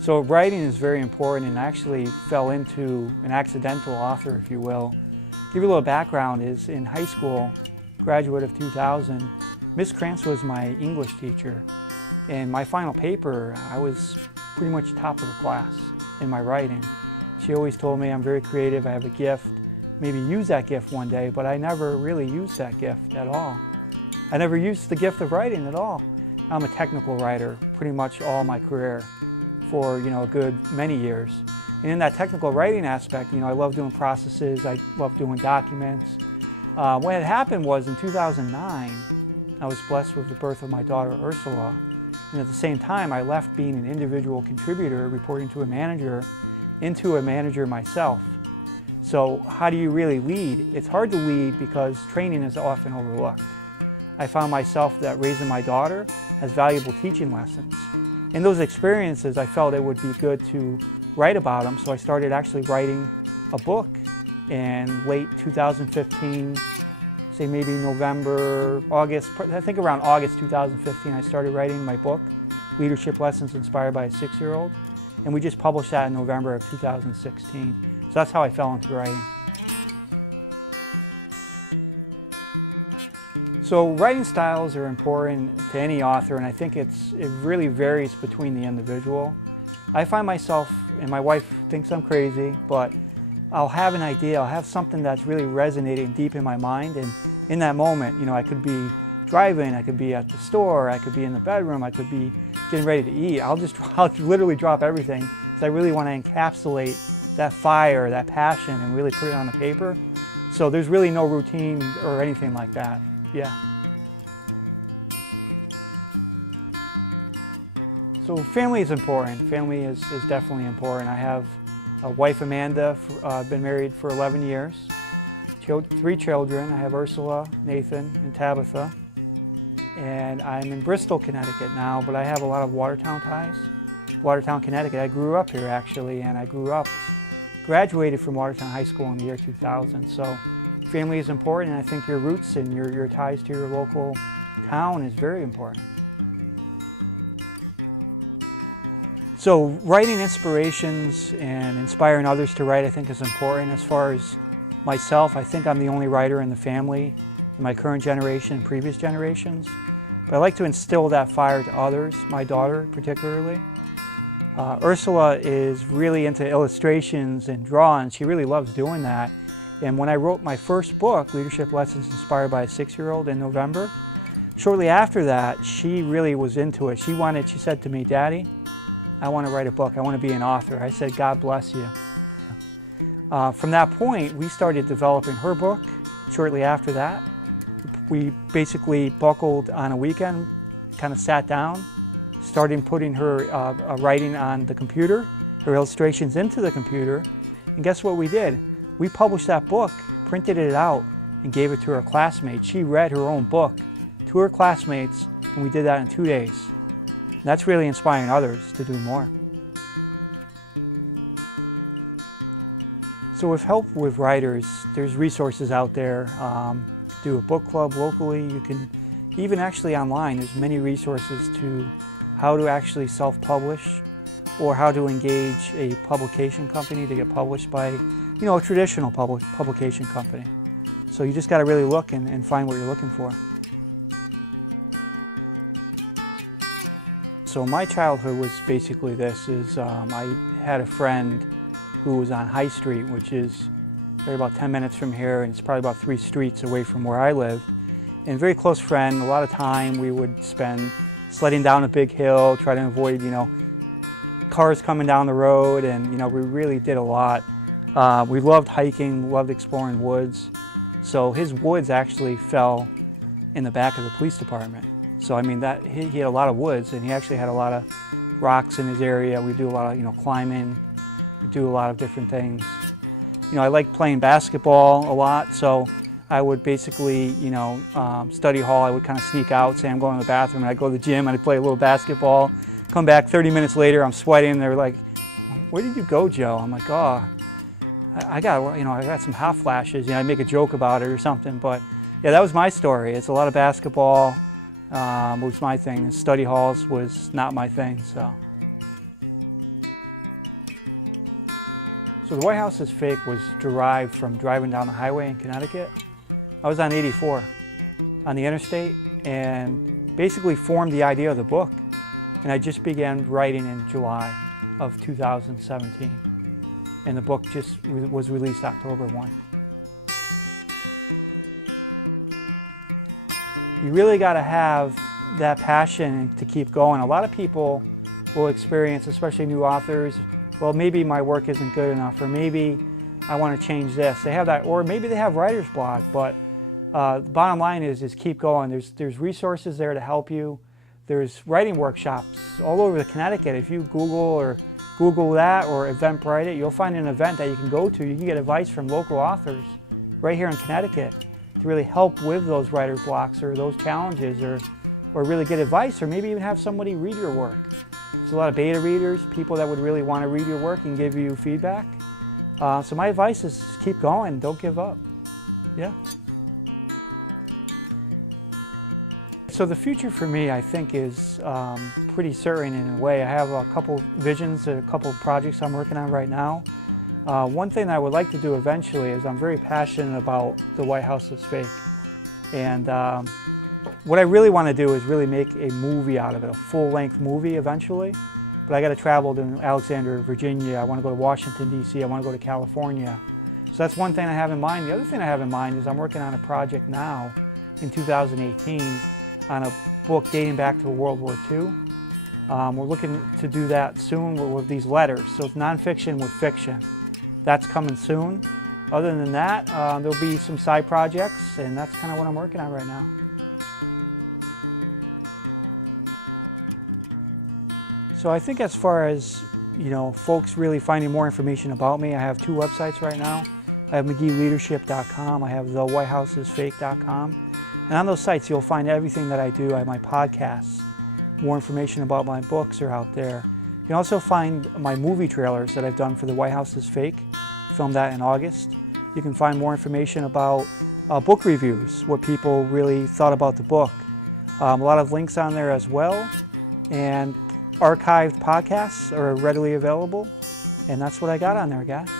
So writing is very important, and I actually fell into an accidental author, if you will. Give you a little background is in high school, graduate of 2000, Miss Krantz was my English teacher. And my final paper, I was pretty much top of the class in my writing. She always told me I'm very creative, I have a gift, maybe use that gift one day, but I never really used that gift at all. I never used the gift of writing at all. I'm a technical writer pretty much all my career for a good many years. And in that technical writing aspect, I love doing processes, I love doing documents. What had happened was in 2009, I was blessed with the birth of my daughter Ursula. And at the same time, I left being an individual contributor, reporting to a manager, into a manager myself. So how do you really lead? It's hard to lead because training is often overlooked. I found myself that raising my daughter has valuable teaching lessons. In those experiences, I felt it would be good to write about them, so I started actually writing a book in late 2015, say maybe November, August, I think around August 2015, I started writing my book, Leadership Lessons Inspired by a 6-Year-Old, and we just published that in November of 2016. So that's how I fell into writing. So writing styles are important to any author, and I think it really varies between the individual. I find myself, and my wife thinks I'm crazy, but I'll have an idea, I'll have something that's really resonating deep in my mind, and in that moment, I could be driving, I could be at the store, I could be in the bedroom, I could be getting ready to eat. I'll literally drop everything because I really want to encapsulate that fire, that passion, and really put it on the paper. So there's really no routine or anything like that. Yeah. So family is important. Family is definitely important. I have a wife, Amanda. I've been married for 11 years. 3 children. I have Ursula, Nathan, and Tabitha. And I'm in Bristol, Connecticut now, but I have a lot of Watertown ties. Watertown, Connecticut. I grew up here actually, and I graduated from Watertown High School in the year 2000. So family is important, and I think your roots and your ties to your local town is very important. So writing inspirations and inspiring others to write I think is important. As far as myself, I think I'm the only writer in the family in my current generation and previous generations. But I like to instill that fire to others, my daughter particularly. Ursula is really into illustrations and drawing. She really loves doing that. And when I wrote my first book, Leadership Lessons Inspired by a 6-Year-Old in November, shortly after that, she really was into it. She said to me, "Daddy, I want to write a book. I want to be an author." I said, "God bless you." From that point, we started developing her book. Shortly after that, we basically buckled on a weekend, kind of sat down, started putting her writing on the computer, her illustrations into the computer, and guess what we did? We published that book, printed it out, and gave it to her classmates. She read her own book to her classmates, and we did that in 2 days. And that's really inspiring others to do more. So with help with writers, there's resources out there. Do a book club locally. You can even actually online, there's many resources to how to actually self-publish or how to engage a publication company to get published by a traditional publication company. So you just got to really look and find what you're looking for. So my childhood was basically this, I had a friend who was on High Street, which is right about 10 minutes from here, and it's probably about 3 streets away from where I live. And a very close friend, a lot of time we would spend sledding down a big hill, try to avoid, cars coming down the road, and we really did a lot. We loved hiking, loved exploring woods. So his woods actually fell in the back of the police department. So I mean, he had a lot of woods, and he actually had a lot of rocks in his area. We do a lot of climbing, we do a lot of different things. I like playing basketball a lot, so I would basically, study hall, I would kind of sneak out, say I'm going to the bathroom, and I'd go to the gym, and I'd play a little basketball, come back 30 minutes later, I'm sweating, and they were like, "Where did you go, Joe?" I'm like, "Oh, I got some hot flashes." I'd make a joke about it or something, but yeah, that was my story. It's a lot of basketball was my thing, and study halls was not my thing, so. So the White House is Fake was derived from driving down the highway in Connecticut. I was on 84 on the interstate and basically formed the idea of the book. And I just began writing in July of 2017. And the book just was released October 1. You really got to have that passion to keep going. A lot of people will experience, especially new authors, well, maybe my work isn't good enough, or maybe I want to change this. They have that, or maybe they have writer's block, but the bottom line is keep going. There's resources there to help you. There's writing workshops all over Connecticut. If you Google that or Eventbrite it, you'll find an event that you can go to. You can get advice from local authors right here in Connecticut to really help with those writer's blocks or those challenges, or really get advice, or maybe even have somebody read your work. There's a lot of beta readers, people that would really want to read your work and give you feedback. So my advice is keep going, don't give up. Yeah. So the future for me, I think, is pretty certain in a way. I have a couple visions, a couple projects I'm working on right now. One thing I would like to do eventually is I'm very passionate about the White House is Fake. And what I really want to do is really make a movie out of it, a full-length movie eventually. But I got to travel to Alexandria, Virginia. I want to go to Washington, D.C. I want to go to California. So that's one thing I have in mind. The other thing I have in mind is I'm working on a project now in 2018 on a book dating back to World War II. We're looking to do that soon with these letters. So it's nonfiction with fiction. That's coming soon. Other than that, there'll be some side projects, and that's kind of what I'm working on right now. So I think as far as, folks really finding more information about me, I have two websites right now. I have McGeeLeadership.com, I have thewhitehousesfake.com. And on those sites you'll find everything that I do. I have my podcasts. More information about my books are out there. You can also find my movie trailers that I've done for The White House is Fake. Filmed that in August. You can find more information about book reviews, what people really thought about the book. A lot of links on there as well. And archived podcasts are readily available. And that's what I got on there, guys.